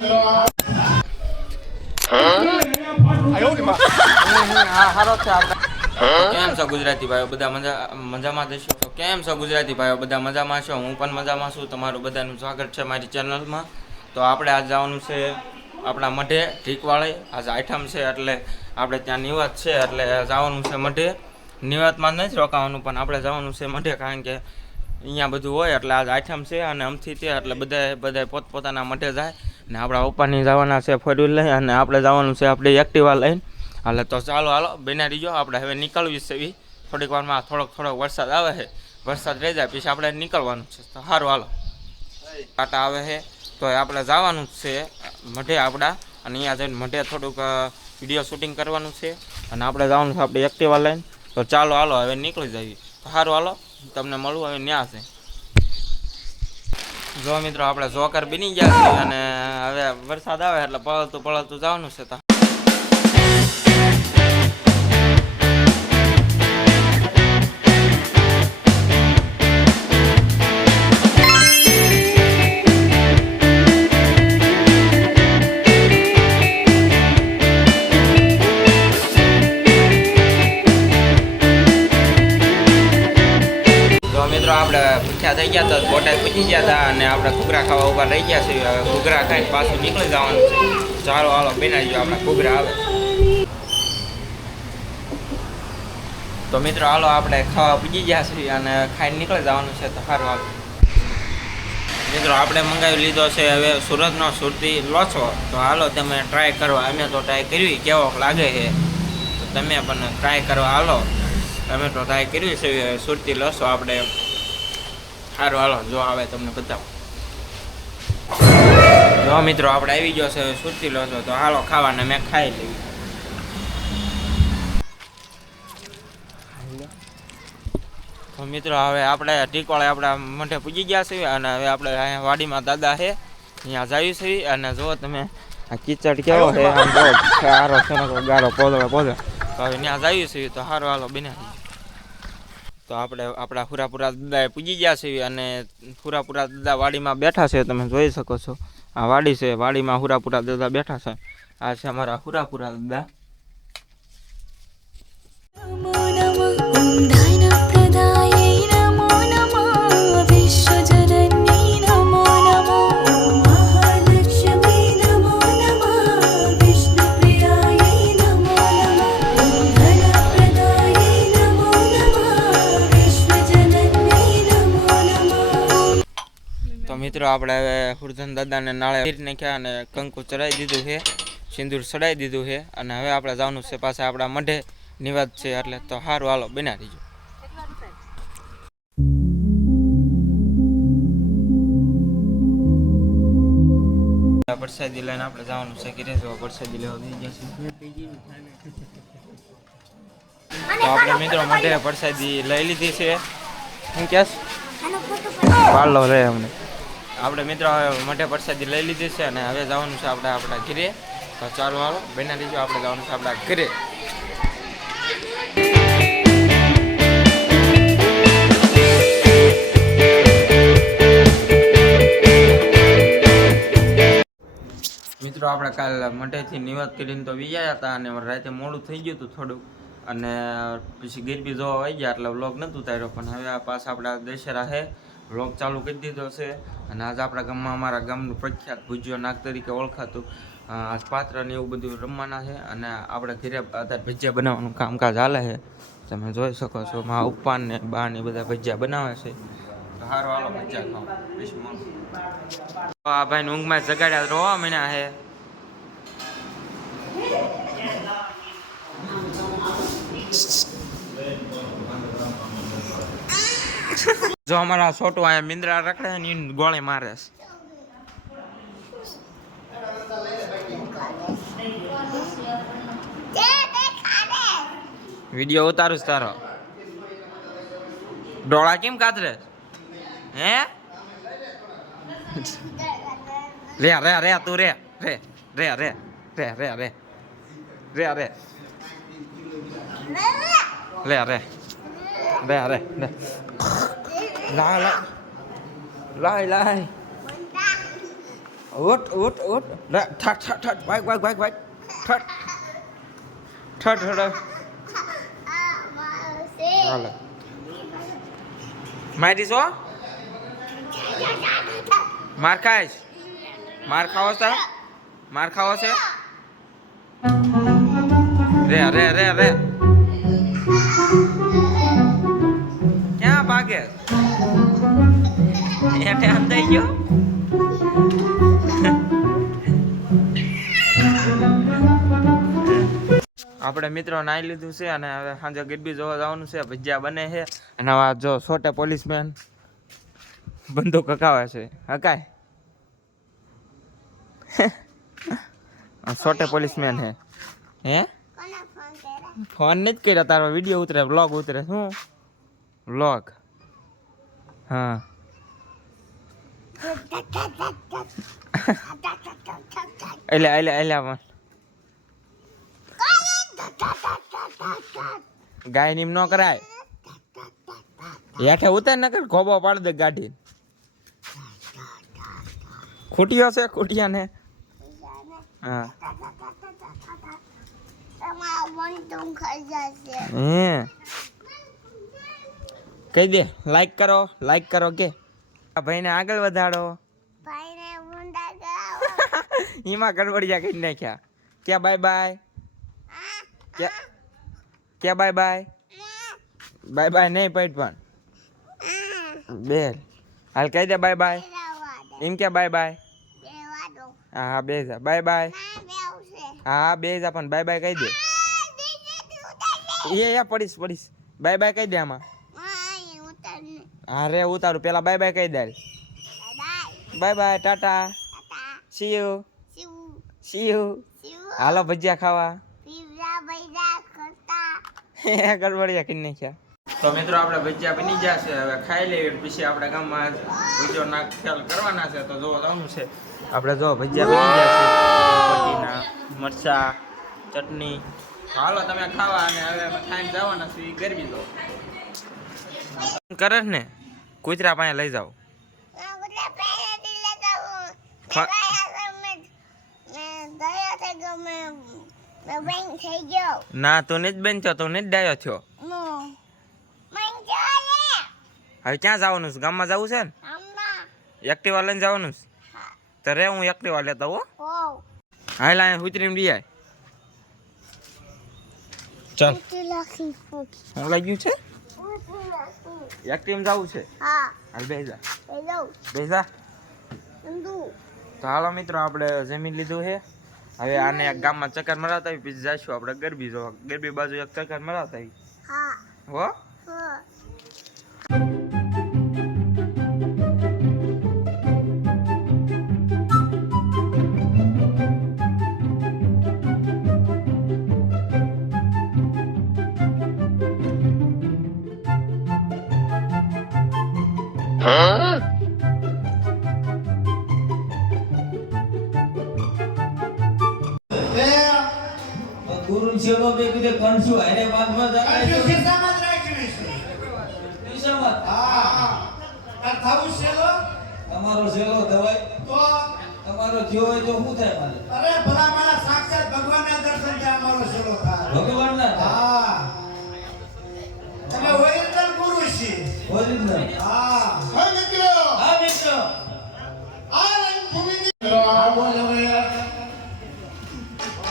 કેમ છો ગુજરાતી ભાઈઓ બધા મજામાં જશો? તો કેમ છો ગુજરાતી ભાઈઓ બધા મજામાં છો? હું પણ મજામાં છું. તમારું બધાનું સ્વાગત છે મારી ચેનલમાં. તો આપણે આજ જવાનું છે આપણા મઢે ઢીકવાળે. આજ આઈટમ છે એટલે આપણે ત્યાં નિવાત છે એટલે જવાનું છે મઢે. નિવાતમાં નથી રોકાવાનું પણ આપણે જવાનું છે મઢે, કારણ કે અહીંયા બધું હોય એટલે આજ આઈટમ છે અને અમથી તે એટલે બધા પોતપોતાના મઢે જાય ને આપણા પપ્પાની જવાના છે ફોર વ્હીલ લઈ અને આપણે જવાનું છે આપણે એક્ટિવા લઈને. હાલે તો ચાલો હાલો બેનારી જો આપણે હવે નીકળવી છે. થોડીક વારમાં થોડોક વરસાદ આવે છે, વરસાદ રહી જાય પછી આપણે નીકળવાનું છે. તો સારું હાલો. ટાટા આવે છે તો આપણે જવાનું જ છે મઢે આપણા, અને અહીંયા જઈને મઢે થોડુંક વિડીયો શૂટિંગ કરવાનું છે અને આપણે જવાનું છે આપણે એક્ટિવા લઈને. તો ચાલો હાલો હવે નીકળી જઈએ. સારું હાલો તમને મળવું હવે ન્યા છે. જો મિત્રો આપણે જોકર બની ગયા છે અને હવે વરસાદ આવે એટલે પળતું જવાનું છે. આપણે ભૂખ્યા થઈ ગયા હતા, બોટાદ પૂછી ગયા હતા અને આપણે ઘૂઘરા ખાવા ઉભા રહી ગયા છે. હવે ઘૂઘરા ખાઈને પાછું નીકળી જવાનું છે. ચાલો હાલો બનાવી આપણે ઘૂઘરા આવે. તો મિત્રો હાલો આપણે ખાવા પૂછી ગયા છીએ અને ખાઈને નીકળી જવાનું છે. તો સારું હાલો મિત્રો આપણે મંગાવી લીધો છે હવે સુરતનો સુરતી લોચો. તો હાલો તમે ટ્રાય કરવા, અમે તો ટ્રાય કરવી કેવો લાગે છે, તો તમે પણ ટ્રાય કરવા હાલો. અમે તો ટ્રાય કરવી છે સુરતી લોચો આપણે. સારું હાલો જો આવે તમને બતાવો. જો મિત્રો આપણે આવી ગયો છે સુરતી લોચો. તો હાલો ખાવાને મેં ખાઈ લેવી. તો મિત્રો હવે આપણે ટીકવાળે આપણા મઢે પૂજી ગયા છીએ અને હવે આપણે અહીંયા વાડીમાં દાદા છે અહીંયા જઈએ છીએ. અને જો તમે આ કીચડ કેવો છે, આમ બહુ સારો છે ગારો પોધો. તો હવે ત્યાં જઈએ છીએ. તો સારું હાલો બને. તો આપણે આપણા હુરાપુરા દાદાએ પૂજી ગયા છીએ અને હુરાપુરા દાદા વાડીમાં બેઠા છે. તમે જોઈ શકો છો આ વાડી છે, વાડીમાં હુરાપુરા દાદા બેઠા છે. આ છે અમારા હુરાપુરા દાદા. મિત્રો આપણે હવે હુરધન દાદાને નાળે નાખ્યા અને કંકુ ચડાવી દીધું છે, સિંદૂર ચડાવી દીધું છે અને હવે આપણે જવાનું છે પાછા આપણા મઢે નિવાદ છે એટલે. તો સારું હાલો બના દીજો. પ્રસાદી લઈને આપણે જવાનું છે ઘરે. જો પ્રસાદી લેવા દઈ ગયા છે. તો આપણે મિત્રો મઢે પ્રસાદી લઈ લીધી છે. હું ક્યાં પાડલો રે અમને. આપણે મિત્રો હવે મઢે પ્રસાદી લઈ લીધી છે અને હવે જવાનું છે આપણે આપણા ઘરે. તો ચાલો હાલો બના દીજો, આપણે જવાનું છે આપણા ઘરે. મિત્રો આપણે કાલ મઢેથી નિવાત કરીને તો વિયા હતા અને રાતે મોડું થઈ ગયું હતું થોડુંક અને પછી ગરબી જોવા આવી ગયા એટલે વ્લોગ નહોતું તાર્યો. પણ હવે આ પાછા આપણા દશેરા છે, વ્લોગ ચાલુ કરી દીધો છે. અને આજે આપણા ગામમાં અમારા ગામનું પ્રખ્યાત ભુજીયો નાગ તરીકે ઓળખાતું આજ પાત્ર ને એવું બધું રમવાના છે. અને આપણે ઘરે અત્યારે ભજીયા બનાવવાનું કામકાજ હાલે છે. તમે જોઈ શકો છો મા ઉપા ને બા ને બધા ભજીયા બનાવે છે. સારું હાલો ભજીયા ખાઓ પછી મળું. આ ભાઈને ઊંઘમાં જગાડ્યા રોવા માંડ્યા છે. જો અમારા છોટું અહીંયા મિંદ્રા રખડે ને એને ગોળી મારે છે. વિડીયો ઉતારું જ તારો. ડોળા કેમ કાતરે હે? રે રે રે તું રે રે રે રે રે રે રે રે રે લે રે રે રે રે લાય લાય લાય લાય ઉઠ ઠટ ભાગ ઠટ હાલો મારી છો માર ખાઈશ માર ખાવો છે રે ક્યાં ભાગે એઠે અંદાઈ ગયો આપણે મિત્રો નાઈ લીધું છે અને હવે સાંજે ગરબી જોવા જવાનું છે ભજીયા બને છે અને હવે જો છોટે પોલીસમેન બંદૂક હકાવે છે હકાય છોટે પોલીસમેન હે ફોન નથી કર્યા તારો વિડીયો ઉતરે વ્લોગ ઉતરે શું વ્લોગ હા એટલે પણ ગાય નીમ ન કરાય હેઠે ઉતાર ન કર ખોબો પાડ દે ગાડી ખૂટિયો છે ખૂટિયા ને હા કહી દે લાઈક કરો કે ભાઈને આગળ વધાડો એમાં ગડબડિયા કરી નાખ્યા ક્યાં બાય બાય ક્યાં બાય બાય નહીં પૈટ પણ બેલ હાલ કહી દે બાય બાય એમ ક્યાં બાય બાય હા બે જા બાય બાય હા બે જા પણ બાય બાય કહી દે એ પડીશ બાય બાય કહી દે આમાં હા રે ઉતારું પેલા બાય બાય કહી દે bye bye tata see you હાલો ભજીયા ખાવા ગડબડિયા કરી નાખ્યા તો મિત્રો આપણે ભજીયા બની ગયા છે હવે ખાઈ લઈએ પછી આપણે ગામમાં ભજીયો ના ખ્યાલ કરવાના છે તો જોવા જવાનું છે આપણે જો ભજીયા બની ગયા છે પટ્ટીના મરચા ચટણી હાલો તમે ખાવા અને હવે ખાઈને જવાના છે એ ગરબી દો કરે ને કૂતરા પાસે લઈ જાઓ ના તું નથી બનતો તું નથી ડાયો થયો હવે ક્યાં જવાનું છે ગામમાં જવું છે ને એક્ટિવા લઈને જવાનું છે તો રે હું એક્ટિવા લેતો હો હાલ અહીંયા ઉતરીને બી આય ચાલ હું લાગ્યું છે એક્ટિવ જવું છે હાલ બેજા તો હાલો મિત્રો આપણે જમી લીધું છે હવે આને એક ગામમાં ચક્કર મરાવતા આવી પછી જઈશું આપણે ગરબી જોવા ગરબી બાજુ એક ચક્કર મરાવતા આવી હો ગુરુ સેવો બે કીધે કંસુ અરે વાગમાં જાય છે કિસ્સામાં રાખીશ કિસ્સામાં હા આ થાવું સેલો તમારો સેલો દવાઈ તો તમારો થયો હોય તો શું થાય મારે અરે ભલા મારા સાક્ષાત ભગવાનના દર્શન થાય અમારો સેલો થાય ભગવાનના હા તમે ઓરિજિનલ ગુરુ છે ઓરિજિનલ હા મિત્રો આ ભૂમિની આ બોલો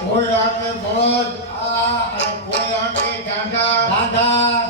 કોઈ આકે બળદ કોઈ આકે ડાંડા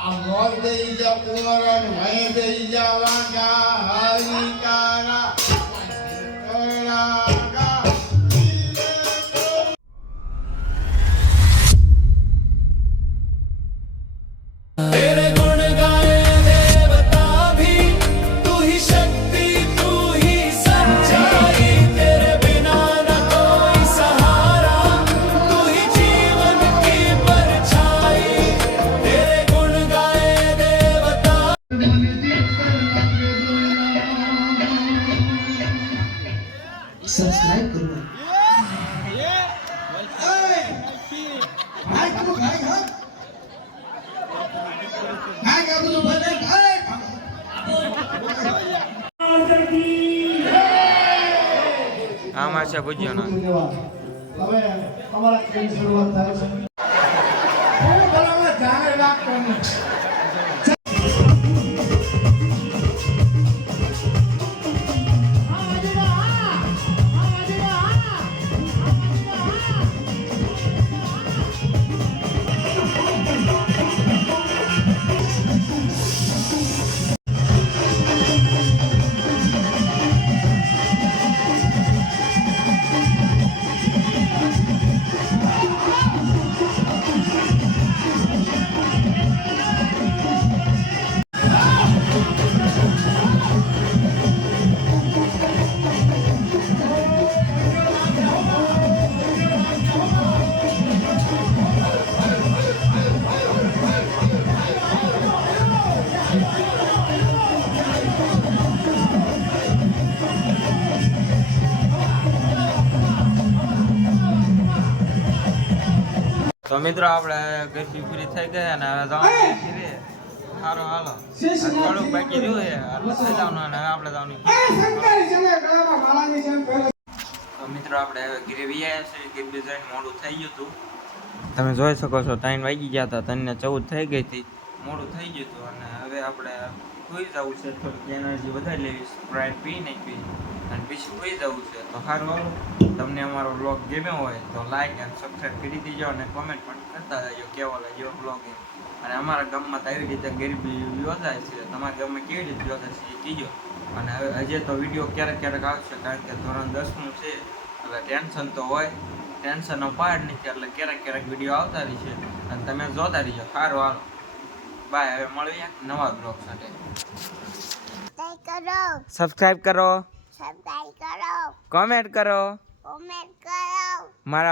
આ મોર દેઈ જા કુંવર અને ભાઈ દેઈ જા વાંગા હરિકારા सब्सक्राइब करो છે ભજીયાનો. હવે અમારા કેમ શરૂઆત થાય છે હું બરાબર ધ્યાન રાખવાનું તો મિત્રો આપણે ગરબી પૂરી થઈ ગઈ અને હવે જવાનું ઘરે. સારો હાલો થોડુંક બાકી રહ્યું છે એટલે થઈ જવાનું અને હવે આપણે જવાનું ઘરે. તો મિત્રો આપણે હવે ઘરે વ્યાયા છે. ગરબી જઈને મોડું થઈ ગયું હતું. તમે જોઈ શકો છો 3 વાગી ગયા હતા. 3:14 થઈ ગઈ હતી. મોડું થઈ ગયું હતું અને હવે આપણે સુઈ જવું છે. થોડીક એનર્જી વધારી લેવી. સ્પ્રાઇટ પી નાખવી અને પછી સુઈ જવું છે. તો સારું હાલો, તમને અમારો બ્લોગ ગમ્યો હોય તો લાઈક અને સબસ્ક્રાઈબ કરી દેજો અને કોમેન્ટ પણ કરતા રહેજો કેવો લાગ્યો બ્લોગ એમ. અને અમારા ગામમાં તો આવી રીતે ગરબી યોજાય છે. તમારા ગામમાં કેવી રીતે યોજાય છે એ કીજો. અને હવે હજી તો વિડીયો ક્યારેક ક્યારેક આવશે, કારણ કે ધોરણ 10નું છે એટલે ટેન્શન તો હોય. ટેન્શનનો પાર્ટ નથી એટલે ક્યારેક ક્યારેક વિડીયો આવતા રહેશે અને તમે જોતા રહીજો. સારું હાલો, બાય. હવે મળીએ નવા બ્લોગ સાથે. સબસ્ક્રાઈબ કરો, કોમેન્ટ કરો મારા